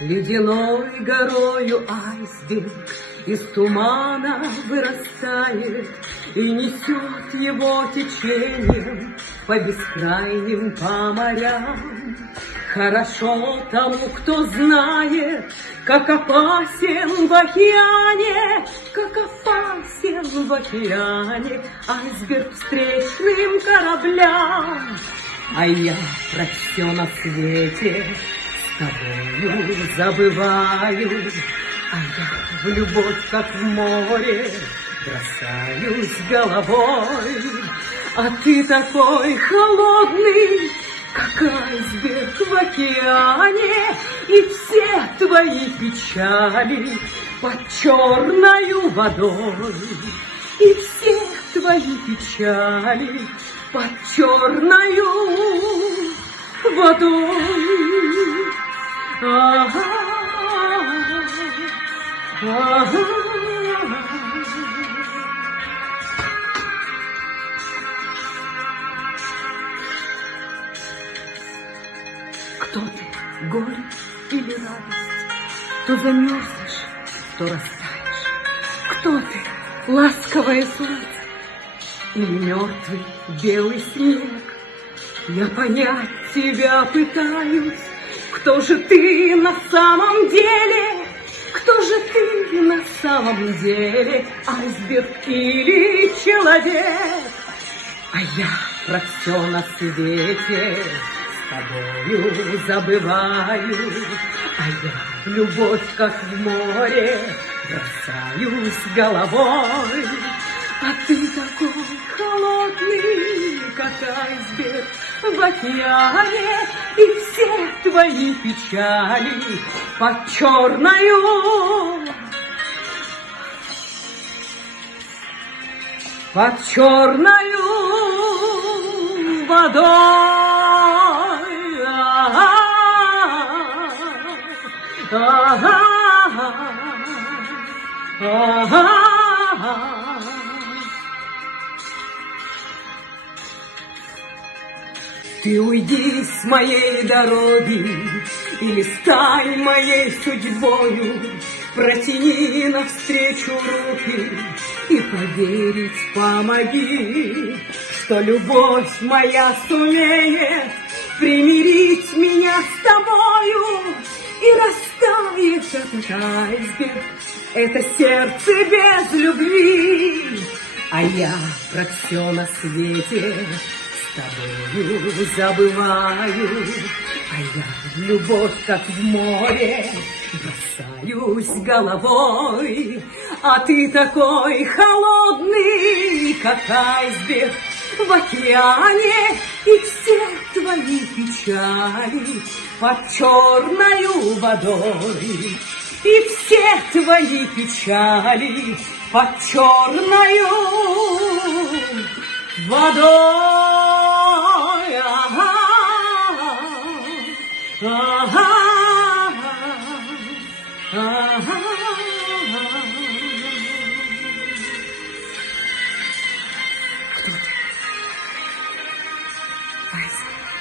Ледяной горою айсберг из тумана вырастает и несет его течением по бескрайним по морям. Хорошо тому, кто знает, как опасен в океане, как опасен в океане айсберг встречным кораблям. А я про все на свете с тобою забываю, а я в любовь, как в море, бросаюсь головой. А ты такой холодный, как айсберг в океане, и все твои печали под черною водой, и все твои печали под черною водой. Ага, ага. Кто ты, горе или радость? То замерзнешь, то растаешь. Кто ты, ласковое солнце или мертвый белый снег? Я понять тебя пытаюсь. Кто же ты на самом деле? Кто же ты на самом деле? Айсберг или человек? А я про все на свете с тобою забываю, а я в любовь, как в море, бросаюсь головой. А ты такой холодный, как айсберг в океане, и все твои печали под черною водой. Ты уйди с моей дороги или стань моей судьбою, протяни навстречу руки и поверить помоги, что любовь моя сумеет примирить меня с тобою, и растает этот айсберг, это сердце без любви. А я про все на свете с тобою забываю, а я в любовь, как в море, бросаюсь головой. А ты такой холодный, как айсберг в океане, и все твои печали под черною водой, и все твои печали под черною водой. Ага, ага, ага. Кто ты? Айсберг.